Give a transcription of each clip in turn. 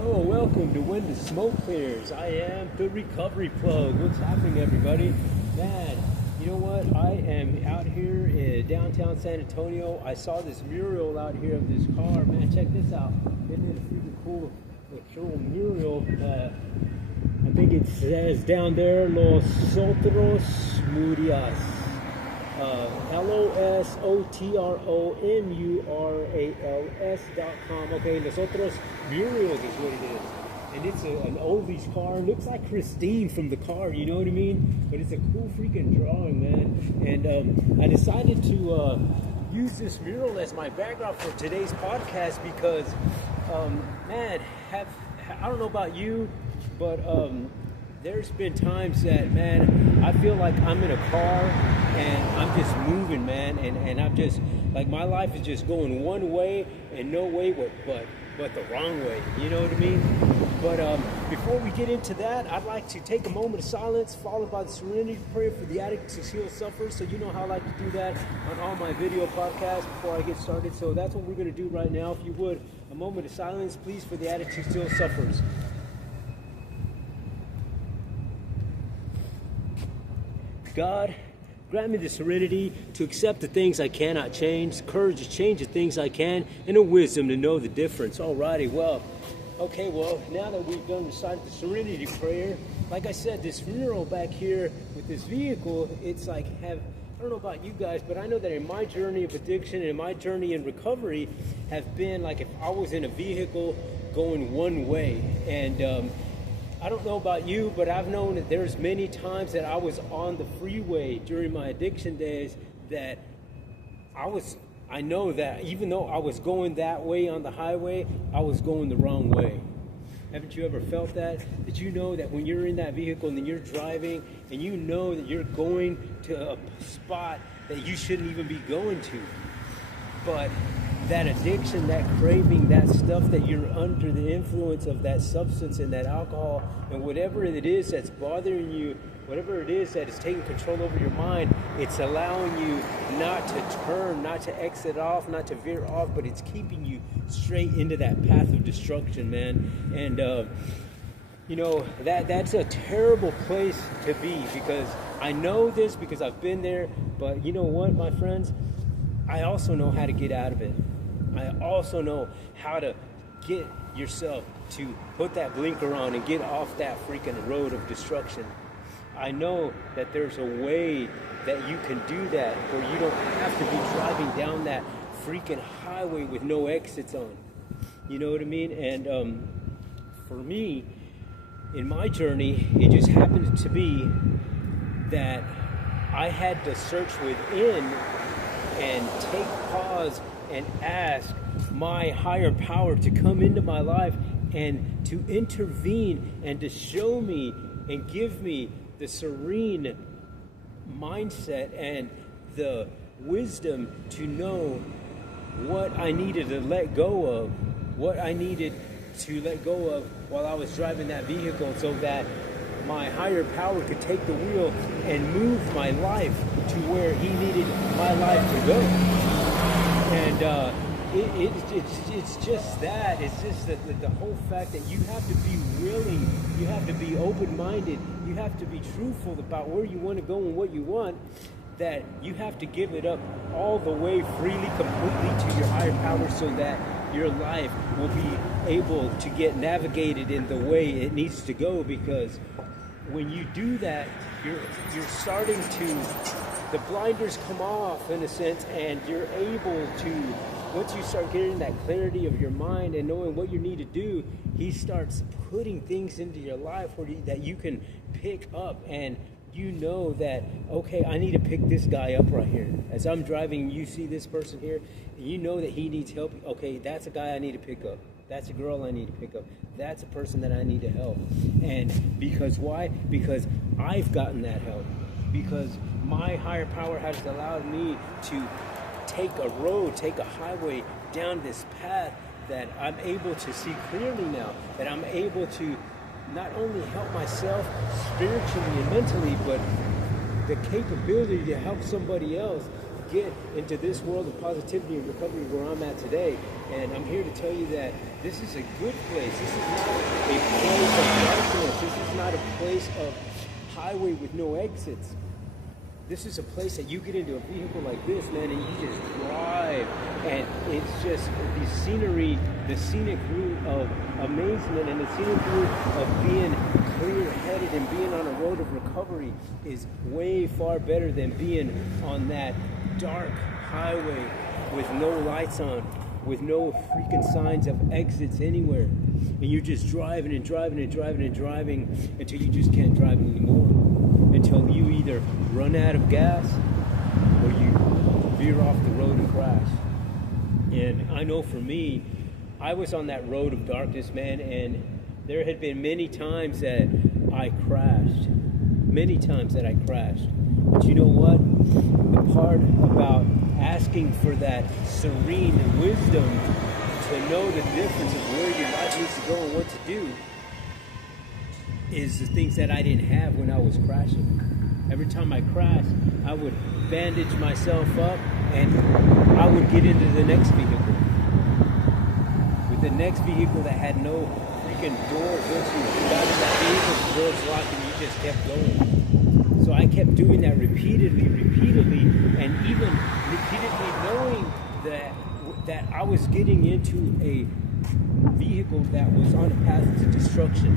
Hello, welcome to When the Smoke Clears. I am the Recovery Plug. What's happening, everybody? Man, you know what? I am out here in downtown San Antonio. I saw this mural out here of this car. Man, check this out. Isn't it a freaking cool little mural? I think it says down there, Los Otros Murias. LOSOTROMURALS.com. Okay, Los Otros Murals is what it is. And it's an oldies car. Looks like Christine from the car, you know what I mean? But it's a cool freaking drawing, man. And I decided to use this mural as my background for today's podcast because, man, I don't know about you, but there's been times that, man, I feel like I'm in a car and I'm just moving, man, and I'm just, like, my life is just going one way and no way but the wrong way, you know what I mean? But before we get into that, I'd like to take a moment of silence, followed by the serenity prayer for the addicts who still suffer. So you know how I like to do that on all my video podcasts before I get started. So that's what we're going to do right now. If you would, a moment of silence, please, for the addicts who still suffers. God, grant me the serenity to accept the things I cannot change, courage to change the things I can, and the wisdom to know the difference. Alrighty, well, now that we've recited the serenity prayer, like I said, this mural back here with this vehicle, it's like I don't know about you guys, but I know that in my journey of addiction and my journey in recovery have been like if I was in a vehicle going one way. And I don't know about you, but I've known that there's many times that I was on the freeway during my addiction days that I know that even though I was going that way on the highway, I was going the wrong way. Haven't you ever felt that? That you know that when you're in that vehicle and then you're driving and you know that you're going to a spot that you shouldn't even be going to. But that addiction, that craving, that stuff that you're under the influence of that substance and that alcohol and whatever it is that's bothering you, whatever it is that is taking control over your mind, it's allowing you not to turn, not to exit off, not to veer off, but it's keeping you straight into that path of destruction, man. And, you know, that's a terrible place to be because I know this because I've been there, but you know what, my friends? I also know how to get out of it. I also know how to get yourself to put that blinker on and get off that freaking road of destruction. I know that there's a way that you can do that where you don't have to be driving down that freaking highway with no exits on. You know what I mean? And for me, in my journey, it just happened to be that I had to search within and take pause and ask my higher power to come into my life and to intervene and to show me and give me the serene mindset and the wisdom to know what I needed to let go of, what I needed to let go of while I was driving that vehicle so that my higher power could take the wheel and move my life to where he needed my life to go. And it's just that. It's just that the whole fact that you have to be willing, you have to be open-minded, you have to be truthful about where you want to go and what you want, that you have to give it up all the way freely, completely to your higher power so that your life will be able to get navigated in the way it needs to go. Because when you do that, you're starting to, the blinders come off in a sense, and you're able to, once you start getting that clarity of your mind and knowing what you need to do, he starts putting things into your life that you can pick up, and you know that, okay, I need to pick this guy up right here. As I'm driving, you see this person here, and you know that he needs help. Okay, that's a guy I need to pick up. That's a girl I need to pick up. That's a person that I need to help. And because why? Because I've gotten that help. Because my higher power has allowed me to take a road, take a highway down this path that I'm able to see clearly now, that I'm able to not only help myself spiritually and mentally, but the capability to help somebody else get into this world of positivity and recovery where I'm at today. And I'm here to tell you that this is a good place. This is not a place of darkness. This is not a place of highway with no exits. This is a place that you get into a vehicle like this, man, and you just drive, and it's just the scenery, the scenic route of amazement, and the scenic route of being clear-headed and being on a road of recovery is way far better than being on that dark highway with no lights on, with no freaking signs of exits anywhere, and you're just driving and driving and driving and driving until you just can't drive anymore. Until you either run out of gas or you veer off the road and crash. And I know for me, I was on that road of darkness, man, and there had been many times that I crashed. Many times that I crashed. But you know what? The part about asking for that serene wisdom to know the difference of where your life needs to go and what to do is the things that I didn't have when I was crashing. Every time I crashed, I would bandage myself up and I would get into the next vehicle. With the next vehicle that had no freaking doors, once you got in that vehicle, the doors locked and you just kept going. So I kept doing that repeatedly, and even repeatedly knowing that I was getting into a vehicle that was on a path to destruction,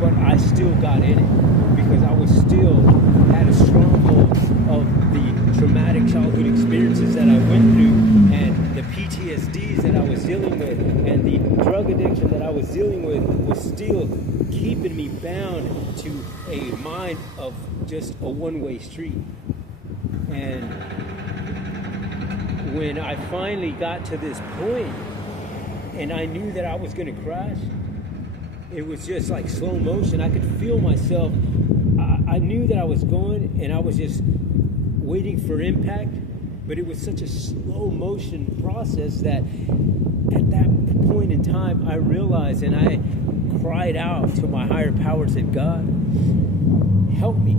but I still got in it because I was still had a stronghold of the traumatic childhood experiences that I went through, and the PTSDs that I was dealing with, and the drug addiction that I was dealing with was still keeping me bound to a mind of just a one-way street. And when I finally got to this point, and I knew that I was going to crash, it was just like slow motion. I could feel myself. I knew that I was going, and I was just waiting for impact, but it was such a slow motion process that at that point in time, I realized, and I cried out to my higher power, said, God, help me.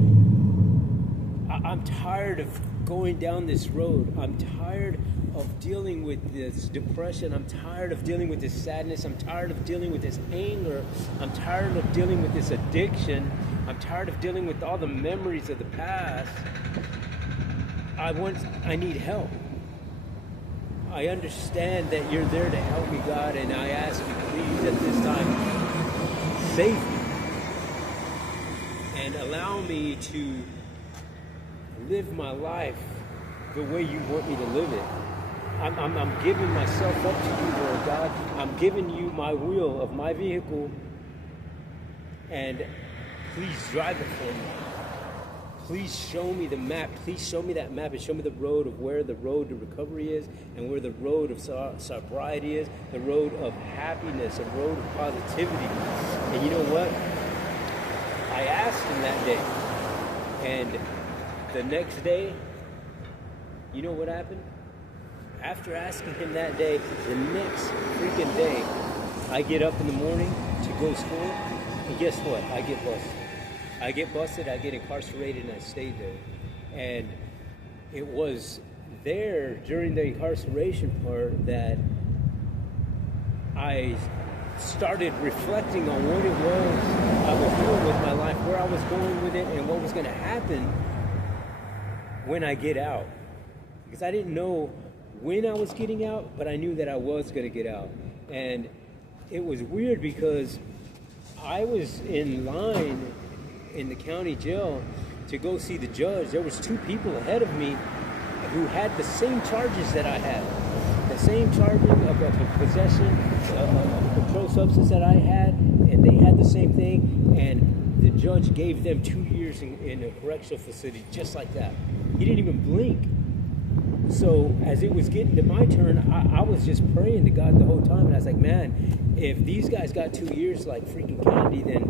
I'm tired of going down this road. I'm tired of dealing with this depression. I'm tired of dealing with this sadness. I'm tired of dealing with this anger. I'm tired of dealing with this addiction. I'm tired of dealing with all the memories of the past. I need help. I understand that you're there to help me, God, and I ask you, please, at this time, save me and allow me to live my life the way you want me to live it. I'm giving myself up to you, Lord God. I'm giving you my wheel of my vehicle, and please drive it for me. Please show me the map. Please show me that map and show me the road of where the road to recovery is and where the road of sobriety is, the road of happiness, the road of positivity. And you know what? I asked him that day, and the next day, you know what happened? After asking him that day, the next freaking day, I get up in the morning to go to school, and guess what? I get busted. I get incarcerated, and I stayed there. And it was there during the incarceration part that I started reflecting on what it was I was doing with my life, where I was going with it, and what was going to happen when I get out. Because I didn't know when I was getting out, but I knew that I was going to get out. And it was weird because I was in line in the county jail to go see the judge. There was two people ahead of me who had the same charges that I had. The same charges of possession of a controlled substance that I had, and they had the same thing, and the judge gave them 2 years in a correctional facility just like that. He didn't even blink. So as it was getting to my turn, I was just praying to God the whole time, and I was like, man, if these guys got 2 years like freaking Kennedy, then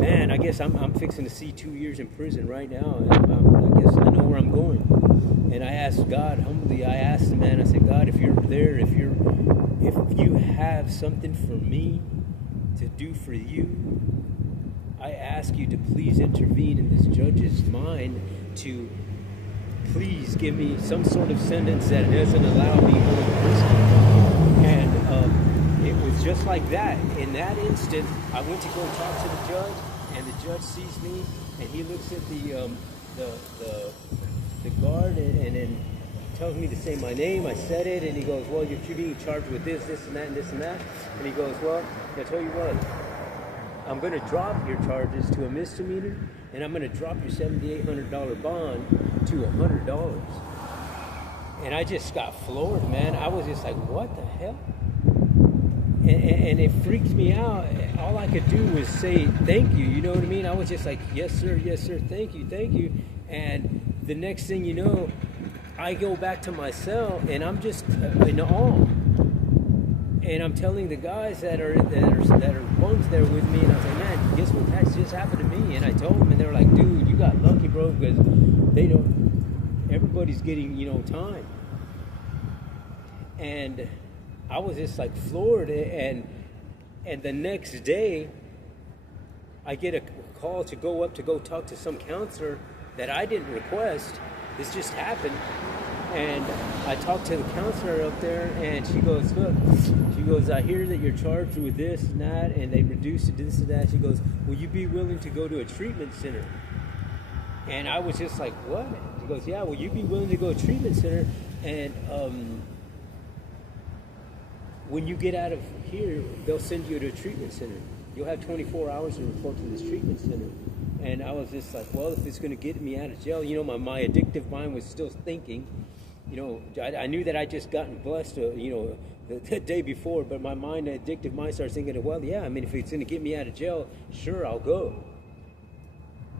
man, I guess I'm fixing to see 2 years in prison right now, and I guess I know where I'm going. And I asked God humbly, I asked the man, I said, God, if you're there, if you have something for me to do for you, I ask you to please intervene in this judge's mind to please give me some sort of sentence that doesn't allow me to go to prison. And it was just like that. In that instant, I went to go talk to the judge, and the judge sees me, and he looks at the guard, and then tells me to say my name. I said it, and he goes, well, you're being charged with this, this, and that, and this, and that. And he goes, well, I tell you what, I'm going to drop your charges to a misdemeanor, and I'm going to drop your $7,800 bond to $100. And I just got floored, man. I was just like, what the hell? And it freaked me out. All I could do was say thank you, you know what I mean? I was just like, yes sir, thank you. And the next thing you know, I go back to my cell, and I'm just in awe. And I'm telling the guys that are bunks there with me, and I was like, man, guess what just happened to me? And I told them, and they were like, dude, you got lucky, bro, because everybody's getting, time. And I was just like floored, and the next day, I get a call to go talk to some counselor that I didn't request. This just happened. And I talked to the counselor up there, and she goes, look, I hear that you're charged with this and that, and they reduced it to this and that. She goes, will you be willing to go to a treatment center? And I was just like, what? She goes, yeah, will you be willing to go to a treatment center? And when you get out of here, they'll send you to a treatment center. You'll have 24 hours to report to this treatment center. And I was just like, well, if it's going to get me out of jail, my addictive mind was still thinking. I knew that I just gotten blessed, the day before, but my mind, the addictive mind, starts thinking, well, yeah, I mean, if it's going to get me out of jail, sure, I'll go.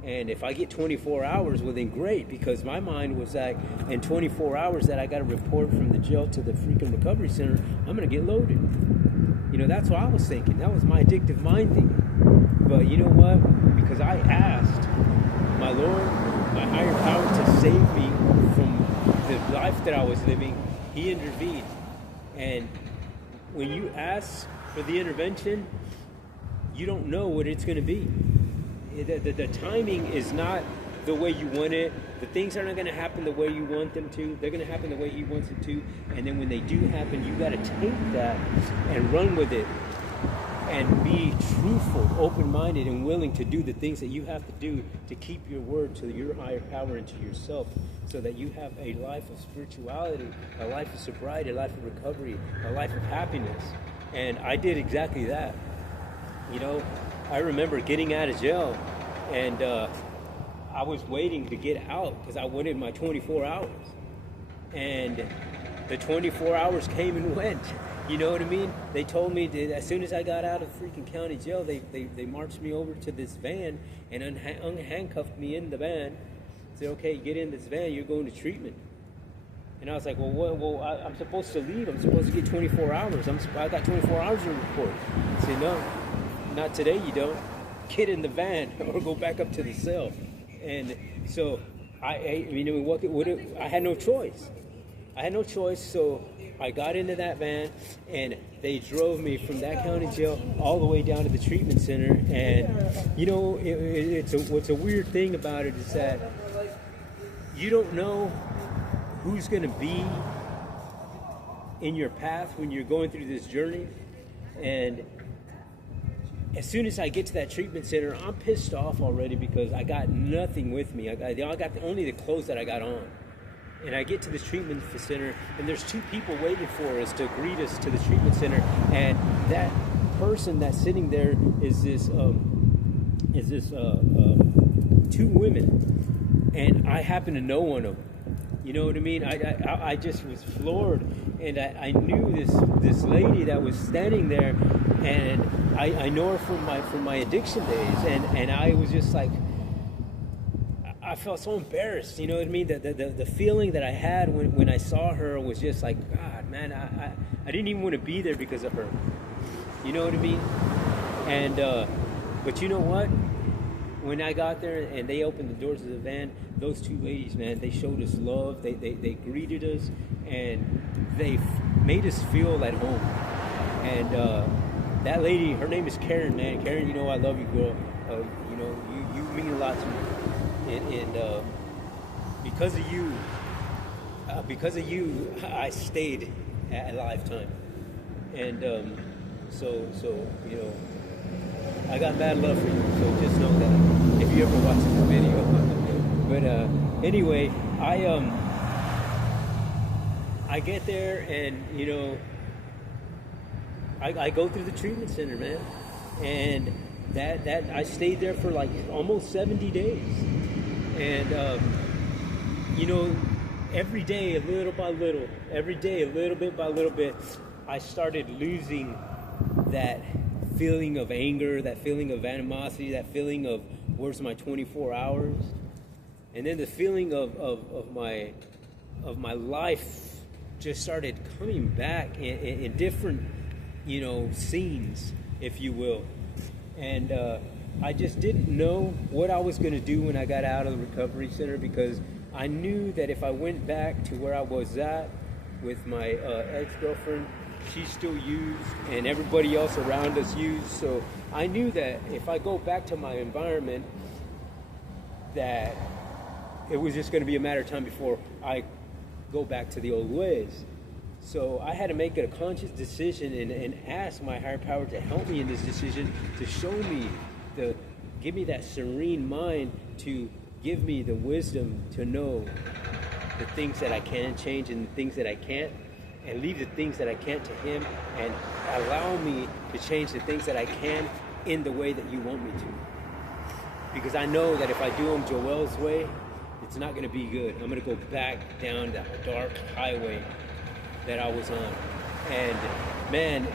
And if I get 24 hours, well, then great, because my mind was like, in 24 hours that I got to report from the jail to the freaking recovery center, I'm going to get loaded. That's what I was thinking. That was my addictive mind thinking. But you know what? Because I asked my Lord, my higher power, to save me from the life that I was living, He intervened. And when you ask for the intervention, you don't know what it's going to be. The timing is not the way you want it. The things are not going to happen the way you want them to. They're going to happen the way He wants it to. And then when they do happen, you got to take that and run with it and be truthful, open-minded, and willing to do the things that you have to do to keep your word to your higher power and to yourself, so that you have a life of spirituality, a life of sobriety, a life of recovery, a life of happiness. And I did exactly that. I remember getting out of jail, and I was waiting to get out because I wanted my 24 hours. And the 24 hours came and went. You know what I mean? They told me that as soon as I got out of freaking county jail, they marched me over to this van and unhandcuffed me in the van. Said, okay, get in this van, you're going to treatment. And I was like, I'm supposed to leave. I'm supposed to get 24 hours. I got 24 hours to report. I said, no, not today you don't. Get in the van or go back up to the cell. And so I had no choice. So I got into that van, and they drove me from that county jail all the way down to the treatment center. And what's a weird thing about it is that you don't know who's going to be in your path when you're going through this journey. And as soon as I get to that treatment center, I'm pissed off already because I got nothing with me. I got only the clothes that I got on. And I get to the treatment center, and there's two people waiting for us to greet us to the treatment center. And that person that's sitting there is this two women, and I happen to know one of them. You know what I mean? I just was floored, and I knew this lady that was standing there, and I know her from my addiction days, and I was just like, I felt so embarrassed. You know what I mean? The feeling that I had when I saw her was just like, God, man, I didn't even want to be there because of her. You know what I mean? And but you know what? When I got there and they opened the doors of the van, those two ladies, man, they showed us love. They greeted us, and they made us feel at home. And that lady, her name is Karen, man. Karen, I love you, girl. You mean a lot to me. And because of you, I stayed at Lifetime, and so you know, I got mad love for you. So just know that if you ever watch this video. But anyway, I get there, and you know, I go through the treatment center, man, and that I stayed there for like almost 70 days, and you know, every day, a little by little, every day, a little bit by little bit, I started losing that feeling of anger, that feeling of animosity, that feeling of where's my 24 hours, and then the feeling of my life just started coming back in different, you know, scenes, if you will, and I just didn't know what I was going to do when I got out of the recovery center, because I knew that if I went back to where I was at with my ex-girlfriend, she still used, and everybody else around us used. So I knew that if I go back to my environment, that it was just going to be a matter of time before I go back to the old ways. So I had to make it a conscious decision and ask my higher power to help me in this decision, to show me, give me that serene mind, to give me the wisdom to know the things that I can change and the things that I can't, and leave the things that I can't to Him, and allow me to change the things that I can in the way that you want me to. Because I know that if I do them Joel's way, it's not going to be good. I'm going to go back down that dark highway that I was on. And man,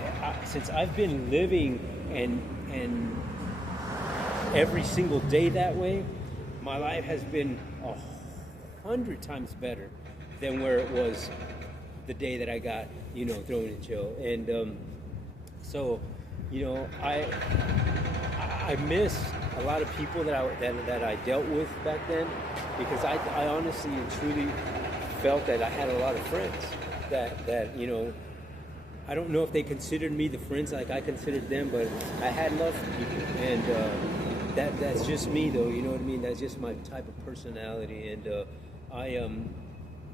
since I've been living and every single day that way, my life has been 100 times better than where it was the day that I got, you know, thrown in jail. And so, you know, I miss a lot of people that I dealt with back then, because I honestly and truly felt that I had a lot of friends that you know, I don't know if they considered me the friends like I considered them, but I had love for people, and that's just me, though. You know what I mean? That's just my type of personality, and I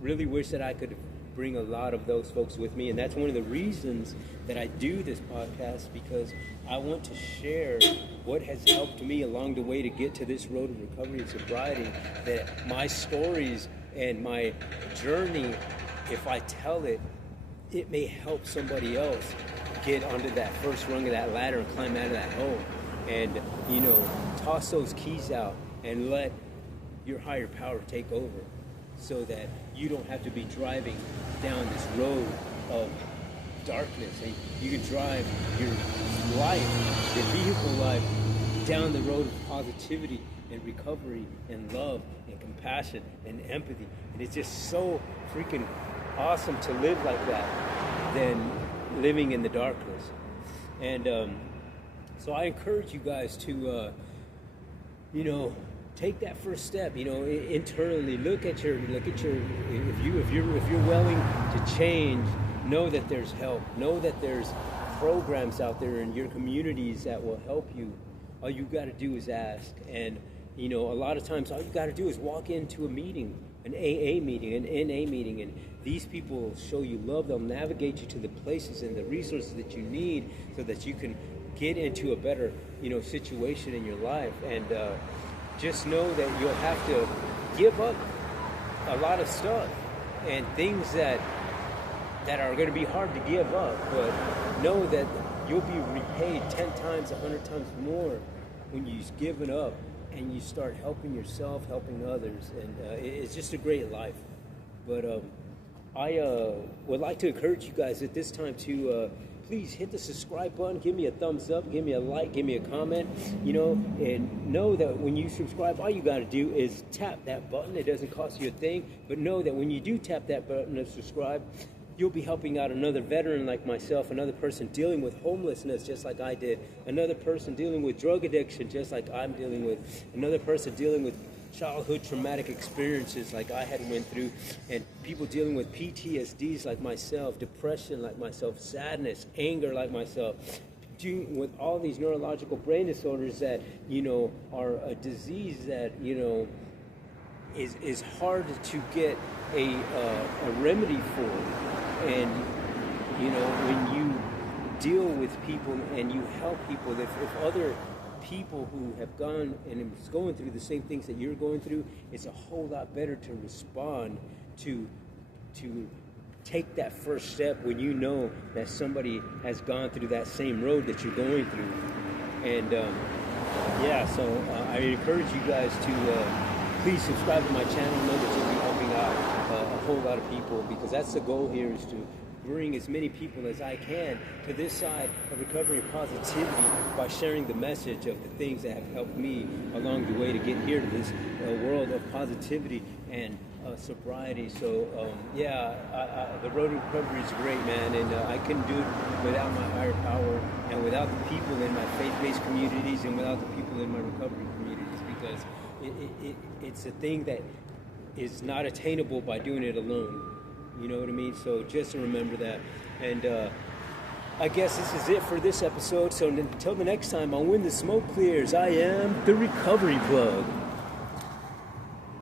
really wish that I could bring a lot of those folks with me, and that's one of the reasons that I do this podcast, because I want to share what has helped me along the way to get to this road of recovery and sobriety. That my stories and my journey, if I tell it, it may help somebody else get onto that first rung of that ladder and climb out of that hole, and you know, toss those keys out and let your higher power take over, so that you don't have to be driving down this road of darkness, and you can drive your life, your vehicle life, down the road of positivity and recovery and love and compassion and empathy. And it's just so freaking awesome to live like that than living in the darkness. And so I encourage you guys to you know, take that first step, you know, internally. Look at your if you're willing to change, know that there's help. Know that there's programs out there in your communities that will help you. All you got to do is ask. And you know, a lot of times all you got to do is walk into a meeting, an AA meeting, an NA meeting, and these people will show you love. They'll navigate you to the places and the resources that you need, so that you can get into a better, you know, situation in your life. And just know that you'll have to give up a lot of stuff and things that are going to be hard to give up, but know that you'll be repaid 10 times, 100 times more when you've given up and you start helping yourself, helping others. And it's just a great life. But I would like to encourage you guys at this time to please hit the subscribe button, give me a thumbs up, give me a like, give me a comment, you know, and know that when you subscribe, all you got to do is tap that button. It doesn't cost you a thing, but know that when you do tap that button of subscribe, you'll be helping out another veteran like myself, another person dealing with homelessness just like I did, another person dealing with drug addiction just like I'm dealing with, another person dealing with childhood traumatic experiences like I had went through, and people dealing with PTSDs like myself, depression like myself, sadness, anger like myself, dealing with all these neurological brain disorders that, you know, are a disease that, you know, is hard to get a remedy for. And you know, when you deal with people and you help people, if other people who have gone and is going through the same things that you're going through, it's a whole lot better to respond to take that first step when you know that somebody has gone through that same road that you're going through. And so I encourage you guys to please subscribe to my channel. Know that you'll be helping out a whole lot of people, because that's the goal here, is to bring as many people as I can to this side of recovery and positivity by sharing the message of the things that have helped me along the way to get here to this world of positivity and sobriety. So the road to recovery is great, man, and I couldn't do it without my higher power and without the people in my faith-based communities and without the people in my recovery communities, because it's a thing that is not attainable by doing it alone. You know what I mean? So just to remember that. And I guess this is it for this episode. So until the next time on When the Smoke Clears, I am the Recovery Plug.